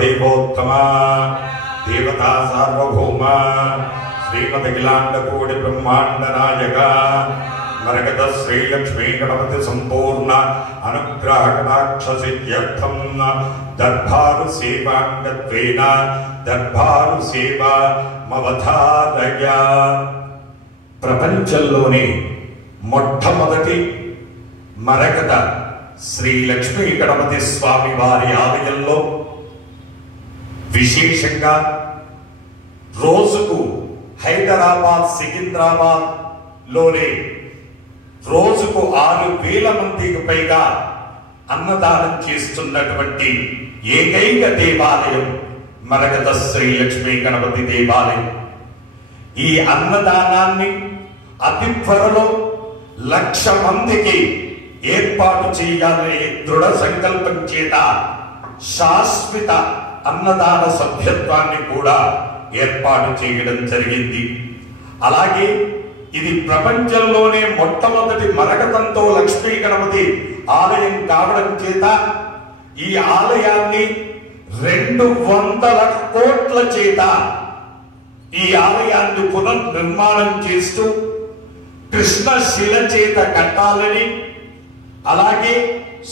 देवोत्तमा देवता सार्वभौम श्रीमदखिलांड कोटि ब्रह्मांड नायक मरकत श्री लक्ष्मी गणपति संपूर्ण अनुग्रह कटाक्ष सिद्ध्यर्थम दरबारु सेवांगत्वेन दरबारु सेवा मवधारय प्रपंचंलोने మొట్టమొదటి మరకత శ్రీ లక్ష్మీ గణపతి స్వామి వారి ఆలయంలో విశేషంగా రోజుకు హైదరాబాద్ సికింద్రాబాద్ లోనే రోజుకు 6,000 మందికి పైగా అన్నదానం చేస్తున్నటువంటి ఏకైక దేవాలయం మరకత శ్రీ లక్ష్మీ గణపతి దేవాలయం. ఈ అన్నదానాన్ని అతి త్వరలో 1,00,000 మందికి ఏర్పాటు చేయాలనే దృఢ సంకల్పం చేత శాశ్వత అన్నదాన సభ్యత్వాన్ని కూడా ఏర్పాటు చేయడం జరిగింది. అలాగే ఇది ప్రపంచంలోనే మొట్టమొదటి మరకతంతో లక్ష్మీ గణపతి ఆలయం కావడం చేత ఈ ఆలయాన్ని 200 కోట్ల చేత ఈ ఆలయాన్ని పునర్నిర్మాణం చేస్తూ కృష్ణ శిల చేత కట్టాలని, అలాగే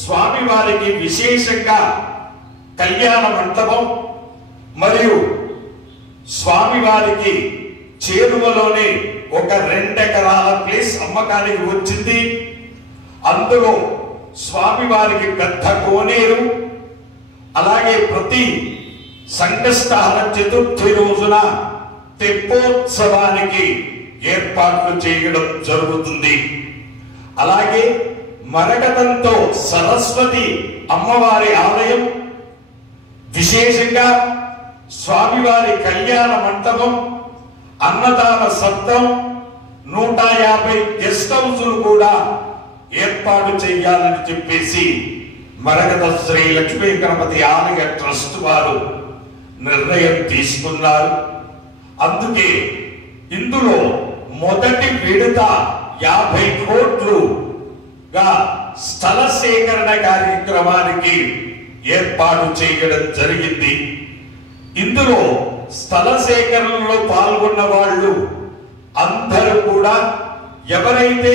స్వామివారికి విశేషంగా కళ్యాణ మంటపం మరియు స్వామివారికి చేరువలోనే ఒక 2 ఎకరాల ప్లేస్ అమ్మకానికి వచ్చింది. అందులో స్వామివారికి పెద్ద కోనేరు, అలాగే ప్రతి సంకష్టహర చతుర్థి రోజున తెప్పోత్సవానికి ఏర్పాట్లు చేయడం జరుగుతుంది. అలాగే మరకతంతో సరస్వతి అమ్మవారి ఆలయం, విశేషంగా స్వామివారి కళ్యాణ మంటపం, అన్నదాన సత్రం, 150 గెస్ట్ హౌసులు కూడా ఏర్పాటు చేయాలని చెప్పేసి మరకత శ్రీ లక్ష్మీ గణపతి ఆలయ ట్రస్ట్ వారు నిర్ణయం తీసుకున్నారు. అందుకే ఇందులో మొదటి విడత 50 కోట్లుగా స్థల సేకరణ కార్యక్రమానికి ఏర్పాటు చేయడం జరిగింది. ఇందులో స్థల సేకరణలో పాల్గొన్న వాళ్ళు అందరూ కూడా ఎవరైతే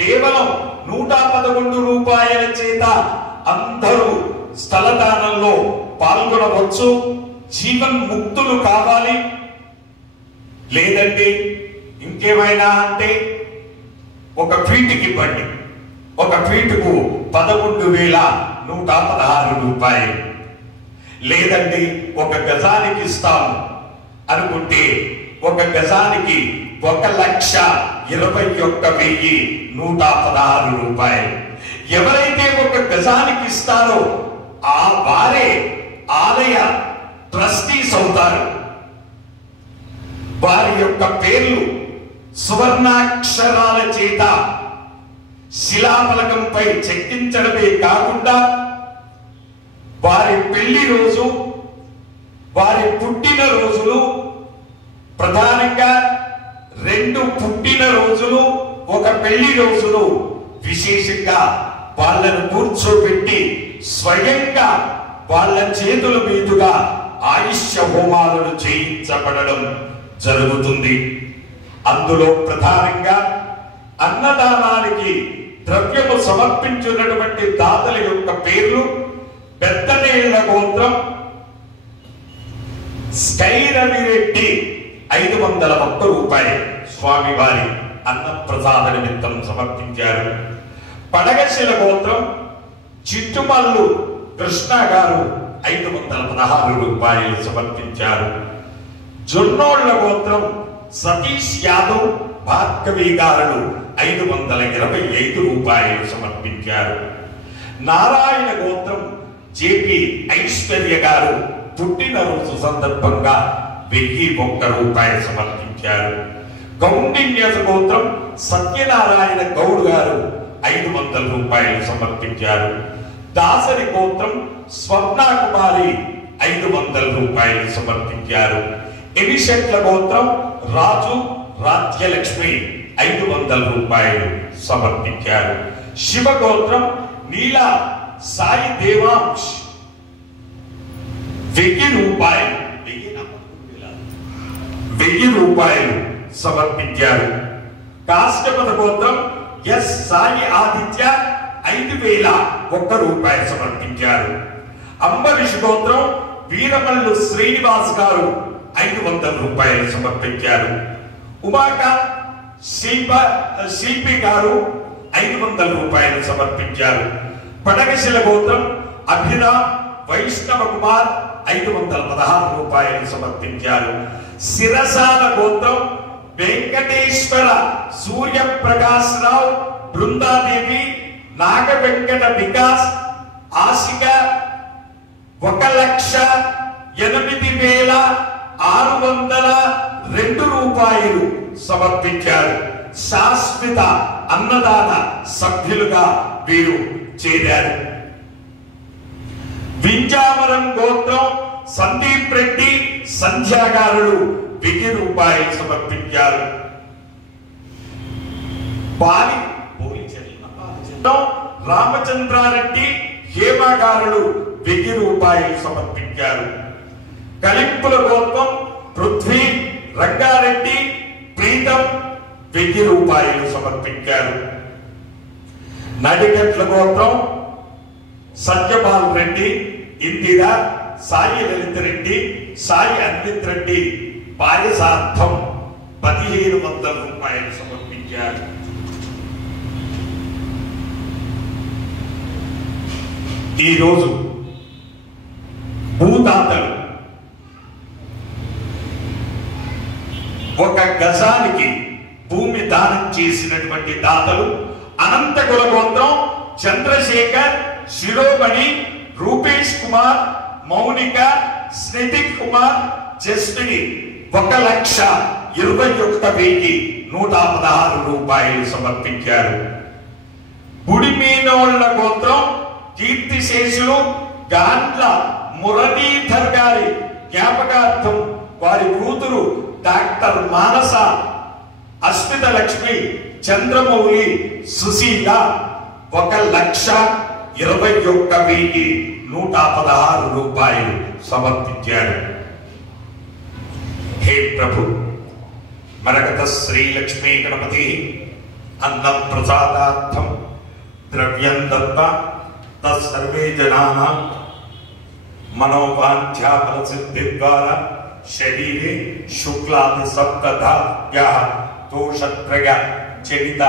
కేవలం 111 రూపాయల చేత అందరూ స్థల దానంలో పాల్గొనవచ్చు. జీవన్ ముక్తులు కావాలి, లేదంటే ఇంకేమైనా అంటే ఒక ఫీటుకి ఇవ్వండి, ఒక ఫీటుకు 11,116 రూపాయలు, లేదంటే ఒక గజానికి ఇస్తాము అనుకుంటే ఒక గజానికి 1,21,116 రూపాయలు. ఎవరైతే ఒక గజానికి ఇస్తారో ఆ వారే ఆలయ ట్రస్టీస్ అవుతారు. వారి యొక్క పేర్లు సువర్ణాక్షరాల చేత శిలాఫలకంపై చెక్కించడమే కాకుండా వారి పెళ్లి రోజు, వారి పుట్టిన రోజులు, ప్రధానంగా 2 పుట్టిన రోజులు, 1 పెళ్లి రోజులు విశేషంగా వాళ్ళను కూర్చోబెట్టి స్వయంగా వాళ్ళ చేతుల మీదుగా ఆయుష్య హోమాలను చేయించబడడం జరుగుతుంది. అందులో ప్రధానంగా అన్నదానానికి ద్రవ్యము సమర్పించినటువంటి దాతల యొక్క పేర్లు: పెద్దనేళ్ల గోత్రం స్కైరవిరెడ్డి 501 రూపాయలు స్వామివారి అన్నప్రసాద నిమిత్తం సమర్పించారు. పడగశిల గోత్రం చిట్టుమల్లు కృష్ణ గారు 516 రూపాయలు సమర్పించారు. జొన్నోళ్ల గోత్రం సతీష్ యాదవ్ భార్గవి గారు 525 రూపాయలు సమర్పించారు. నారాయణ గోత్రం జేపీ ఐశ్వర్య గారు పుట్టినరోజు సందర్భంగా 1,001 రూపాయలు సమర్పించారు. కౌండిన్య గోత్రం సత్యనారాయణ గౌడ్ గారు 500 రూపాయలు సమర్పించారు. దాసరి గోత్రం స్వర్ణ కుమారి 500 రూపాయలు సమర్పించారు. ఎనిషెట్ల గోత్రం రాజు రాజ్యలక్ష్మి 500 రూపాయలు సమర్పించారు. శివగోత్రం నీలా సాయి దేవాంశ్ 1000 రూపాయలు సమర్పించారు. కాశ్యపద గోత్రం ఎస్ సాయి ఆదిత్య 5001 రూపాయలు సమర్పించారు. అంబరీష్ గోత్రం వీరమల్లు శ్రీనివాస్ గారు 500 రూపాయలు సమర్పించారు. ఉమాకాంత్ శిల్పి గారు 500 రూపాయలు సమర్పించారు. పడగశిల గోత్రం అభిరామ్ వైష్ణవ కుమార్ 516 రూపాయలు సమర్పించారు. శిరసాల గోత్రం వెంకటేశ్వర సూర్యప్రకాశ్ రావు, బృందాదేవి, నాగ వెంకట వికాస్, ఆశిక 1,08,602 రూపాయలు సమర్పించారు. శాశ్వత అన్నదాన సభ్యులుగా వీరు చేరారు. వింజావరం గోత్రం సందీప్ రెడ్డి, సంధ్యాగారులు 1000 రూపాయలు సమర్పించారు. రామచంద్రారెడ్డి, హేమగారులు 1000 రూపాయలు సమర్పించారు. కలింపుల గోత్రం పృథ్వీ, రంగారెడ్డి, ప్రీతం 1000 రూపాయలు సమర్పించారు. నడిగట్ల గోత్రం సత్యపాల్ రెడ్డి, ఇందిరా, సాయి లలిత రెడ్డి, సాయి అన్విత్ రెడ్డి పాయసార్థం 1500 రూపాయలు సమర్పించారు. ఈరోజు భూదాతలు 1 గజానికి భూమి దానం చేసినటువంటి దాతలు అనంతకుల గోత్రం చంద్రశేఖర్, శిరోమణి, రూపేష్ కుమార్, మౌనిక, స్నితిక్ కుమార్, జస్మిని 1,21,116 రూపాయలు సమర్పించారు. బుడిమీనోళ్ల గోత్రం కీర్తిశేషులు గాండ్ల మురళీధర్ గారి జ్ఞాపకార్థం వారి కూతురు డాక్టర్ మానస, అస్మిత లక్ష్మి, చంద్రమౌళి, సుశీల 1,21,116 రూపాయలు సమర్పించారు. హే ప్రభు, మరకత శ్రీ లక్ష్మీ గణపతి అన్నం ప్రసాదార్థం ద్రవ్యం దత్తా తత్సర్వే జనానాం మనోవాంఛాఫల సిద్ధి ద్వారా శరీరే శుక్లాది సప్తధాత్యాః దోషత్రయ జనిత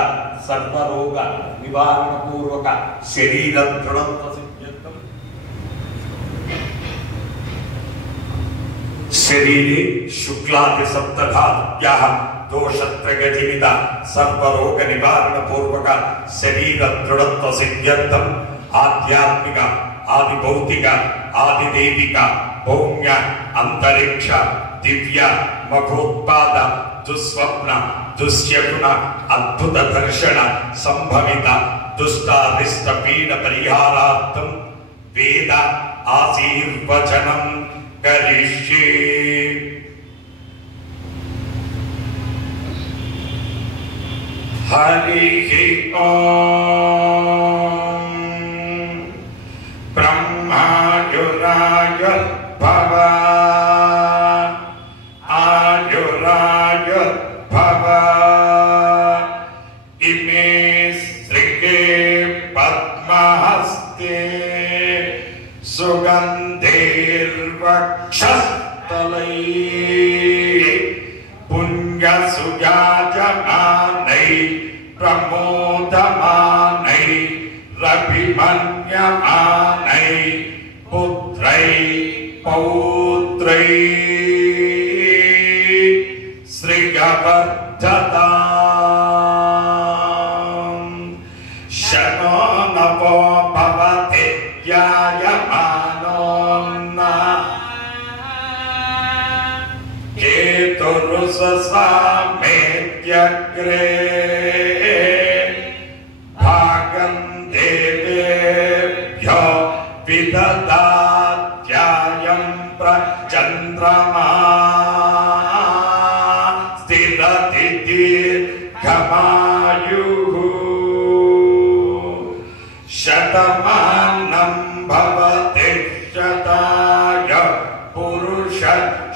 సర్వరోగ నివారణ పూర్వక శరీర దృఢత్వ సిద్ధ్యర్థం శరీరే శుక్లాది సప్తధాత్యాః దోషత్రయ జనిత సర్వరోగ నివారణ పూర్వక శరీర దృఢత్వ సిద్ధ్యర్థం ఆధ్యాత్మిక, ఆది భౌతిక, ఆది దైవిక, భౌమ్య, అంతరిక్ష, దివ్య, మఖోత్పాద, దుస్వప్న, దుశ్శకున, అద్భుత దర్శన సంభవిత దుష్టారిష్ట పీడ పరిహారార్థం వేద ఆశీర్వచనం కరిష్యే. హరి ఓం. బ్రహ్మాయురాయుర్భవ ఆయురాయుర్భవ ఇమే శ్రీకే పద్మహస్తే సుగంధైర్వక్షస్థలై పుణ్యసుయాజమానై ప్రమోదమానై రభిమన్యమానై పుత్రై పౌత్రై శ్రీగవర్ధతాం. శనో నవో భవతి ధ్యాయమానోన్నః కేతురుససామేత్యగ్రే భాగం దేవేభ్యో విదదాత్యాయం ప్రచంద్రమా స్థిరతి దీర్ఘమాయుః శతమానం భవతి శతాయ పురుష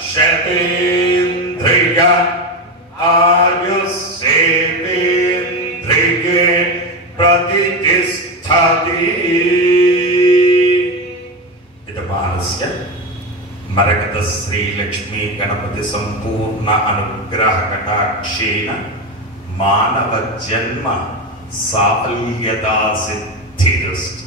శతేంద్రియ ఆయుస్సేంద్రియే ప్రతిష్ఠతి. ఇదమానస్య మరకత శ్రీ లక్ష్మీ గణపతి సంపూర్ణ అనుగ్రహ కటాక్షేణ మానవ జన్మ సాఫల్యతా సిద్ధిరస్తు.